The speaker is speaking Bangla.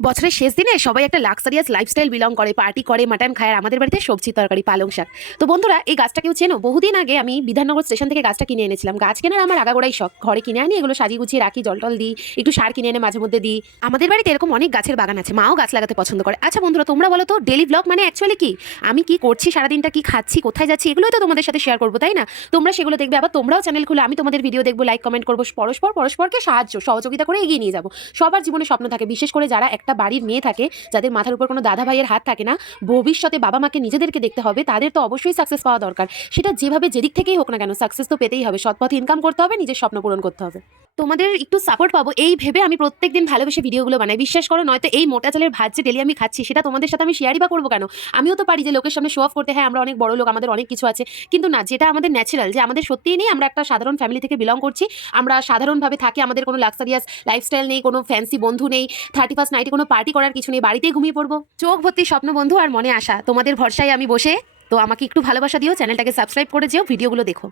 বছরের শেষ দিনে সবাই একটা লাক্সারিয়াস লাইফস্টাইল বিলং করে, পার্টি করে, মাটন খায়। আর আমাদের বাড়িতে সবজি তরকারি পালং শাক। তো বন্ধুরা, এই গাছটা কেউ চেনো? বহুদিন আগে আমি বিধাননগর স্টেশন থেকে গাছটা কিনে এনেছিলাম। গাছ কেনার আমার আগাগোড়াই শখ। ঘরে কিনে আনি, এগুলো সাজিয়ে গুছিয়ে রাখি, জল টল দিই, একটু সার কিনে এনে মাঝে মধ্যে দিই। আমাদের বাড়িতে এরকম অনেক গাছের বাগান আছে। মাও গাছ লাগাতে পছন্দ করে। আচ্ছা বন্ধুরা, তোমরা বলো তো, ডেলি ব্লগ মানে অ্যাকচুয়ালি কি? আমি কি করছি সারাদিনটা, কি খাচ্ছি, কোথায় যাচ্ছি, এগুলোই তো তোমাদের সাথে শেয়ার করবো, তাই না? তোমরা সেগুলো দেখবে, আবার তোমরাও চ্যানেল খুলে আমি তোমাদের ভিডিও দেখবো, লাইক কমেন্ট করবো, পরস্পরকে সহযোগিতা করে এগিয়ে নিয়ে যাবো। সবার জীবনে স্বপ্ন থাকে, বিশেষ করে যারা একটা বাড়ির মেয়ে থাকে, যাদের মাথার উপর কোনো দাদা ভাইয়ের হাত থাকে না, ভবিষ্যতে বাবা মাকে নিজেদেরকে দেখতে হবে, তাদের তো অবশ্যই সাকসেস পাওয়া দরকার। সেটা যেভাবে যেদিক থেকেই হোক না কেন, সাকসেস তো পেতেই হবে। সৎ পথে ইনকাম করতে হবে, নিজের স্বপ্ন পূরণ করতে হবে। তোমাদের একটু সাপোর্ট পাবো এই ভেবে আমি প্রত্যেকদিন ভালোবেসে ভিডিওগুলো বানাই। বিশ্বাস করো, নয়তো এই মোটা চালের ভাত যে ডেলি আমি খাচ্ছি, সেটা তোমাদের সাথে আমি শেয়ারই বা করবো কেন? আমিও তো পারি যে লোকের সামনে শো অফ করতে, হ্যাঁ আমরা অনেক বড় লোক, আমাদের অনেক কিছু আছে। কিন্তু না, যেটা আমাদের ন্যাচারাল, যে আমাদের সত্যিই নেই, আমরা একটা সাধারণ ফ্যামিলি থেকে বিলং করছি, আমরা সাধারণভাবে থাকি, আমাদের কোনো লাক্সারিয়াস লাইফস্টাইল নেই, কোনো ফ্যান্সি বন্ধু নেই, 31st নাইটে কোনো পার্টি করার কিছু নেই, বাড়িতেই ঘুমিয়ে পড়বো। চোখ ভর্তি স্বপ্ন বন্ধু, আর মনে আশা। তোমাদের ভরসায় আমি বসে। তো আমাকে একটু ভালোবাসা দিও, চ্যানেলটাকে সাবস্ক্রাইব করে যেও, ভিডিওগুলো দেখো।